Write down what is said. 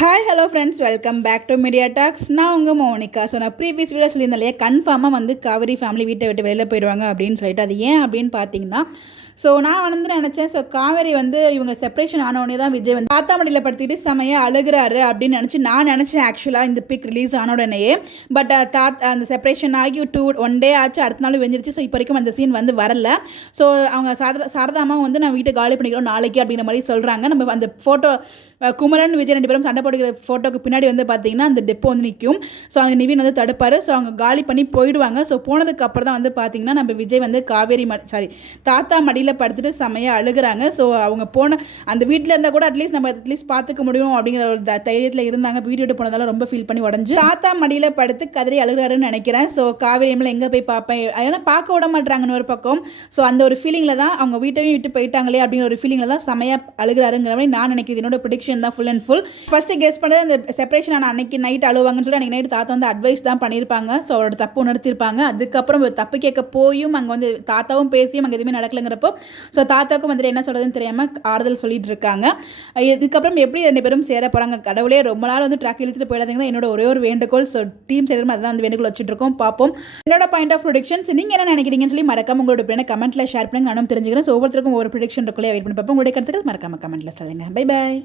Hi hello friends, welcome back to media talks. நான் உங்கள் Monika. So நான் ப்ரீவியஸ் வீடியோ சொல்லியிருந்தேன் இல்லையா, கன்ஃபார்மாக வந்து காவேரி ஃபேமிலி வீட்டை விட்டு வெளியில் போயிடுவாங்க அப்படின்னு சொல்லிட்டு. அது ஏன் அப்படின்னு பார்த்தீங்கன்னா, ஸோ நான் வந்து நினச்சேன், ஸோ காவேரி வந்து இவங்க செப்பரேஷன் ஆனோடனே தான் விஜய் வந்து தாத்தா மடியில் படுத்திக்கிட்டு செமையாக அழுகிறாரு அப்படின்னு நான் நினச்சேன் ஆக்சுவலாக இந்த பிக் ரிலீஸ் ஆன உடனேயே. பட் அந்த செப்பரேஷன் ஆகி ஒன் டே ஆச்சு, அடுத்த நாள் வெஞ்சிருச்சு. ஸோ இப்போ வரைக்கும் அந்த சீன் வந்து வரல. ஸோ அவங்க சாரதாமா வந்து நான் வீட்டை காலி பண்ணிக்கிறோம் நாளைக்கு அப்படிங்கிற மாதிரி சொல்கிறாங்க. நம்ம அந்த ஃபோட்டோ குமரன் விஜய் 2 பேரும் சண்டை போடுகிற ஃபோட்டோக்கு பின்னாடி வந்து பார்த்தீங்கன்னா அந்த டெப்போ வந்து நிற்கும். ஸோ அங்கே நிவின் வந்து தடுப்பார். ஸோ அவங்க காலி பண்ணி போயிடுவாங்க. ஸோ போனதுக்கு அப்புறம் தான் வந்து பார்த்தீங்கன்னா நம்ம விஜய் வந்து காவேரி தாத்தா மடியில் படுத்துட்டு செமையாக அழுகிறாங்க. ஸோ அவங்க போன அந்த வீட்டில் இருந்தால் கூட அட்லீஸ்ட் பார்த்துக்க முடியும் அப்படிங்கிற ஒரு தைரியத்தில் இருந்தாங்க. வீட்டு விட்டு போனதால ரொம்ப ஃபீல் பண்ணி உடஞ்சி தாத்தா மடியில் படுத்து கதறி அழுகிறாருன்னு நினைக்கிறேன். ஸோ காவேரி எம்எல்ஏ எங்கே போய் பார்ப்பேன், ஏன்னா பார்க்க விட மாட்டாங்கன்னு ஒரு பக்கம். ஸோ அந்த ஒரு ஃபீலிங்கில் தான் அவங்க வீட்டையும் விட்டு போயிட்டாங்களே அப்படிங்கிற ஒரு ஃபீலிங்கில் தான் செமையாக அழுகிறாருங்கிற மாதிரி நான் நினைக்கிறேன். என்னோட ப்ரெடிக்ஷன் தான் full and full. First guess பண்ணது அந்த செப்பரேஷன் ஆன அன்னைக்கு நைட் அழுவாங்கன்னு சொல்லி அன்றைக்கி நைட் தாத்தா வந்து அட்வைஸ் தான் பண்ணியிருப்பாங்க. ஸோ அவரோட தப்பு உணர்த்திருப்பாங்க. அதுக்கப்புறம் தப்பு கேட்க போயும் அங்கே வந்து தாத்தாவும் பேசியும் அங்கே எதுவுமே நடக்கலைங்கிறப்போ ஸோ தாத்தாவுக்கும் வந்துட்டு என்ன சொல்கிறதுன்னு தெரியாமல் ஆறுதல் சொல்லிட்டு இருக்காங்க. இதுக்கப்புறம் எப்படி 2 பேரும் சேர போகிறாங்க, கடவுளே ரொம்ப நாள் வந்து ட்ராக் இழுத்துட்டு போயிடாதீங்க தான் என்னோட ஒரே ஒரு வேண்டுகோள். ஸோ டீம் சேரும் அதுதான் அந்த வேண்டுகோள் வச்சுட்டு இருக்கோம். பார்ப்போம் என்னோட பாயிண்ட் ஆஃப் ப்ரெடிக்ஷன்ஸ். நீங்கள் என்ன நினைக்கிறீங்கன்னு சொல்லி மறக்காம உங்களோட பிள்ளைங்க கமெண்ட்டில் ஷேர் பண்ணுங்க. நானும் தெரிஞ்சுக்கிறேன். ஸோ ஒவ்வொருத்தருக்கும் ஒவ்வொரு ப்ரெடிக்ஷன் இருக்குள்ளே வெயிட் பண்ணி பார்ப்போம். உங்களுடைய கருத்துக்கள் மறக்காம கமெண்ட்டில் சொல்லுங்கள். Bye bye.